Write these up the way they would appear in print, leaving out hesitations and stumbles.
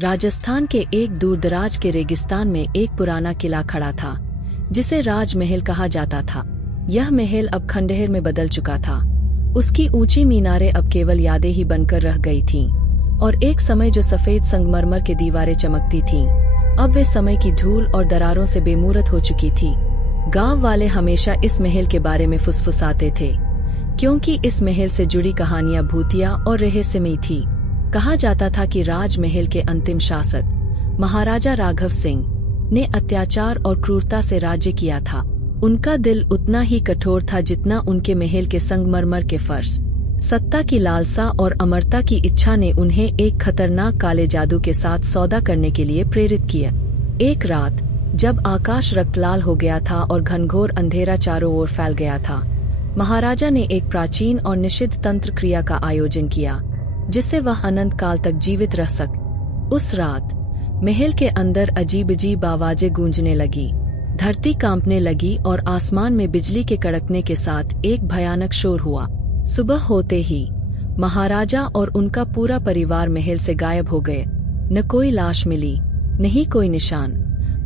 राजस्थान के एक दूरदराज के रेगिस्तान में एक पुराना किला खड़ा था, जिसे राजमहल कहा जाता था। यह महल अब खंडहर में बदल चुका था। उसकी ऊंची मीनारें अब केवल यादें ही बनकर रह गई थीं, और एक समय जो सफेद संगमरमर की दीवारें चमकती थीं, अब वे समय की धूल और दरारों से बेमूरत हो चुकी थी। गांव वाले हमेशा इस महल के बारे में फुसफुसाते थे, क्योंकि इस महल से जुड़ी कहानियां भूतिया और रहस्यमयी थी। कहा जाता था कि राजमहल के अंतिम शासक महाराजा राघव सिंह ने अत्याचार और क्रूरता से राज्य किया था। उनका दिल उतना ही कठोर था जितना उनके महल के संगमरमर के फर्श। सत्ता की लालसा और अमरता की इच्छा ने उन्हें एक खतरनाक काले जादू के साथ सौदा करने के लिए प्रेरित किया। एक रात जब आकाश रक्तलाल हो गया था और घनघोर अंधेरा चारों ओर फैल गया था, महाराजा ने एक प्राचीन और निषिद्ध तंत्र क्रिया का आयोजन किया, जिससे वह अनंत काल तक जीवित रह सके। उस रात महल के अंदर अजीब-अजीब आवाजें गूंजने लगी, धरती कांपने लगी और आसमान में बिजली के कड़कने के साथ एक भयानक शोर हुआ। सुबह होते ही महाराजा और उनका पूरा परिवार महल से गायब हो गए। न कोई लाश मिली, न ही कोई निशान,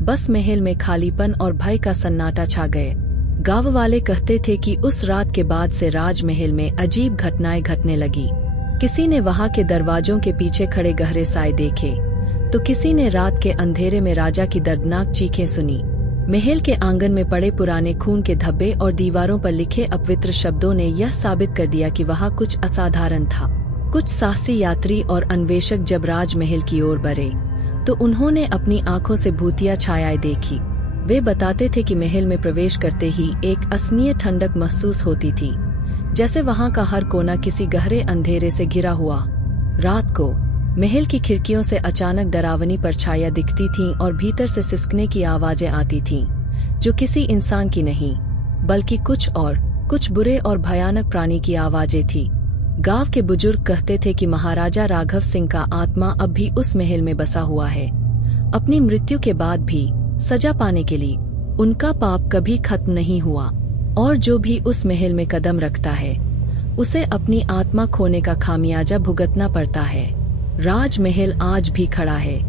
बस महल में खालीपन और भय का सन्नाटा छा गए। गांव वाले कहते थे कि उस रात के बाद से राजमहल में अजीब घटनाएं घटने लगी। किसी ने वहां के दरवाजों के पीछे खड़े गहरे साए देखे, तो किसी ने रात के अंधेरे में राजा की दर्दनाक चीखें सुनी। महल के आंगन में पड़े पुराने खून के धब्बे और दीवारों पर लिखे अपवित्र शब्दों ने यह साबित कर दिया कि वहां कुछ असाधारण था। कुछ साहसी यात्री और अन्वेषक जब राजमहल की ओर बढ़े, तो उन्होंने अपनी आंखों से भूतिया छायाएं देखी। वे बताते थे कि महल में प्रवेश करते ही एक असहनीय ठंडक महसूस होती थी, जैसे वहां का हर कोना किसी गहरे अंधेरे से घिरा हुआ। रात को महल की खिड़कियों से अचानक डरावनी परछाइयां दिखती थीं और भीतर से सिसकने की आवाजें आती थीं, जो किसी इंसान की नहीं, बल्कि कुछ बुरे और भयानक प्राणी की आवाजें थीं। गांव के बुजुर्ग कहते थे कि महाराजा राघव सिंह का आत्मा अब भी उस महल में बसा हुआ है, अपनी मृत्यु के बाद भी सजा पाने के लिए। उनका पाप कभी खत्म नहीं हुआ, और जो भी उस महल में कदम रखता है, उसे अपनी आत्मा खोने का खामियाजा भुगतना पड़ता है। राजमहल आज भी खड़ा है,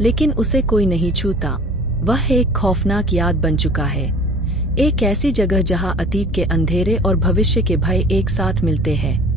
लेकिन उसे कोई नहीं छूता। वह एक खौफनाक याद बन चुका है, एक ऐसी जगह जहां अतीत के अंधेरे और भविष्य के भय एक साथ मिलते हैं।